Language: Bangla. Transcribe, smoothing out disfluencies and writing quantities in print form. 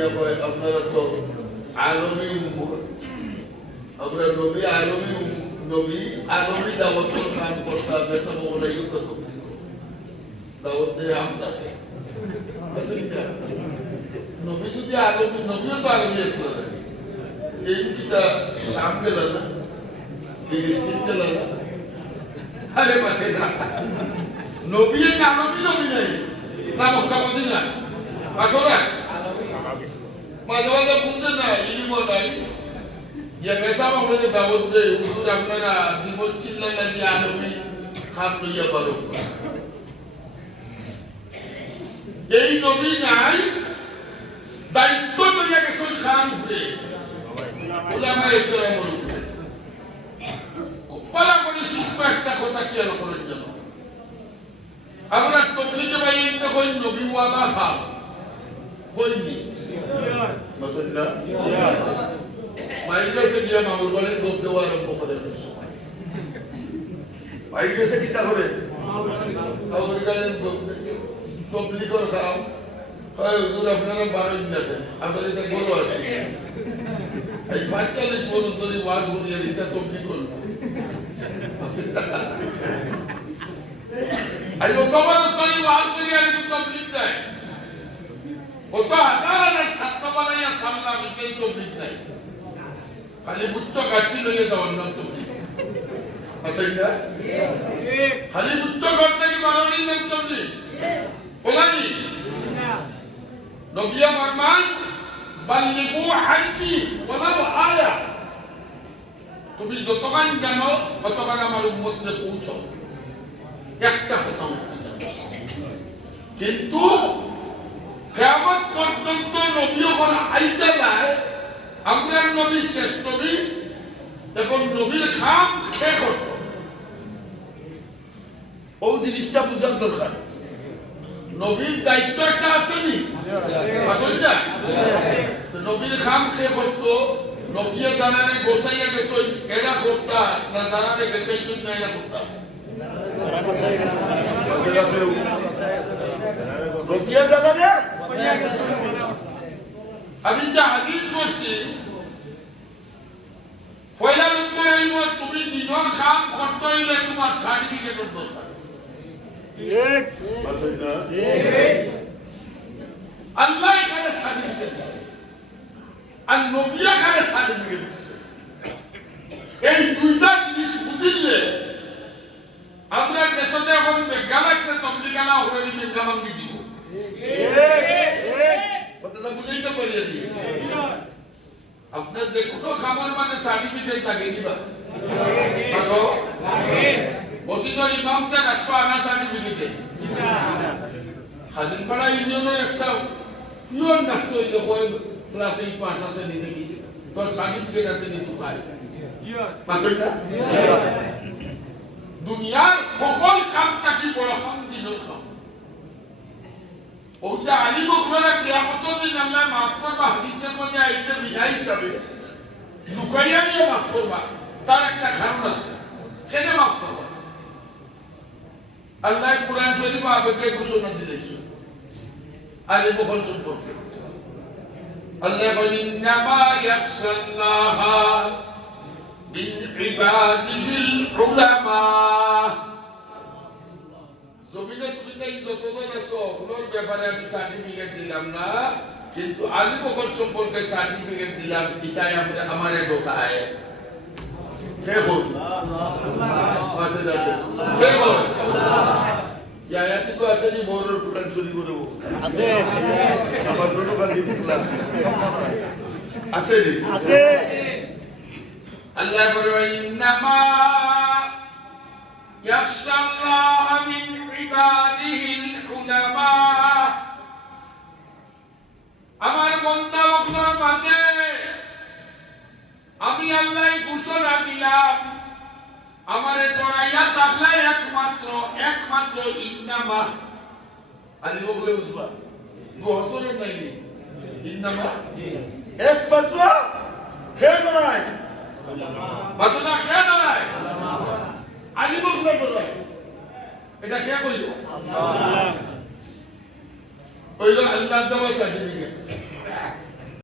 দিয়া কয় আপনারা তো আলমী আমরা নবী আলমী দাওয়াত কাম করতে হবে সব বলে ইউত দাওয়াত দিয়ে আমরা নবী যদি আলমী নবীও তো আলমী আসলে এই কিটা সামনে না ফিলিস্তিন গেল না আরে মাঠে না নবী আলমী নাই না মক্কা মদিনা পাথরা মাঝে মাঝে বুঝছে না ইলিম নাই যে মেসাব আপনাকে দাওয়াত দেয় হুজুর আপনারা জীবন চিল্লাই না যে আলমী খাম লইয়া পারো এই নবী নাই দায়িত্ব লইয়া গেছেন খান ঘুরে ওলামা একরাম বলছে কপালা করে সূক্ষ্ম একটা কথা কি আর করার জন্য আমরা তবলিগে ভাই এটা কই নবী ওয়ালা খাম কইনি মাসাল্লাহ মাইগ্রেসে গিয়া মামুর বলেন গোপ দেওয়া আরম্ভ করে মাইগ্রেসে কিতা করে মামুর বলেন তবলিগর খাম কয় হুজুর আপনারা 12 দিন আছেন আপনাদের তো গরু আছে এই 45 বছর ধরে ওয়াজ করিয়া দিতা তবলিগ করল আজ তোমার স্টোরি ওয়াজ করিয়া দিতা তবলিগ যায় কত হাজার ছাত্র বানাইয়া সামলা মিটেন তবলিগ নাই খালি বুচ্চ গাটি লইয়া যাওয়ার নাম তবলিগ আচ্ছা না খালি বুচ্চ করতে কি বানানোর নাম তবলিগ বলানি নবী ফরমান বাল্লিগু আন্নি ওয়ালাউ আয়া তুমি যতক্ষণ জানো ততক্ষণ আমার উম্মতকে পৌঁছাও একটা কথা কিন্তু কিয়ামত পর্যন্ত নবী যখন আইতে যায় আমরা নবী শেষ নবী এখন নবীর খাম শেষ হতো ও জিনিসটা বুঝার দরকার নবীর দায়িত্ব একটা আছে নি নবীর খাম খেয়ে করতো নবী দাঁড়ানে গোসাইয়া গেছ এরা করতা না দাঁড়ানে গেছাইছেন না এরা করতা আমি যে হাদিস করছি পয়লা নম্বর হইব তুমি দিনের খাম করতে হইলে তোমার সার্টিফিকেটের দরকার আল্লাহ এখানে সার্টিফিকেট দিচ্ছে আর নবী এখানে সার্টিফিকেট দিচ্ছে এই দুইটা জিনিস বুঝিলে আমরা দেশে এখন গ্যালাক্সি তবলিগানা হরি বিজ্ঞান দিব কথাটা বুঝাইতে পারি আপনার যে কোনো খাবার মানে সার্টিফিকেট লাগে দিবা বসিদর ইমামটা রাষ্ট্র আনা সার্টিফিকেটে খাদিমপাড়া ইউনিয়নের একটা পিওর রাষ্ট্র হইল কয় ক্লাসে পাস আছে নি দেখি তোর সার্টিফিকেট আছে নি তো পাই দুনিয়ার সকল কামটা কি বড় খাম দিনের খাম ও যে আলী বকরা কিয়ামতের দিন আল্লাহ মাফ করবা হাদিসের মধ্যে আইছে বিদায় হিসাবে লুকাইয়া নিয়ে মাফ করবা তার একটা কারণ আছে সেটা মাফ করবা আল্লাহ কুরআন শরীফে আবেগে ঘোষণা দিয়েছে আলী বকর সম্পর্কে আল্লাহ বলেন ইন্নামা ইয়াখশাল্লাহা মিন ইবাদিহিল উলামা জমিনে তুমি তাই যতজন আছো ওগুলোর ব্যাপারে আমি সার্টিফিকেট দিলাম না কিন্তু আলী বকর সম্পর্কে সার্টিফিকেট দিলাম এটাই আমরা আমারে ঢোকায় কে বল কে বল আয়াতি তো আছে নি বড়র কুরআন চুরি করে আছে আমার ছোট বাদি দিলাম আছে নি আছে আল্লাহ বলে ইন্নামা ইয়াখশাল্লাহা মিন ইবাদিহিল উলামা আমার বান্দা ওগুলোর মাঝে আমি আল্লাহ ঘোষণা দিলাম আমারে চড়াইয়া থাকলে একমাত্র ইন্নামা আলী বকলে বুঝবা গোসরের নাই ইন্নামা একমাত্র খেয়ে নাই বাতুনা খেয়ে নাই আলী বকলে বলে এটা কে কইল আল্লাহ কইল আল্লাহ দেওয়া সার্টিফিকেট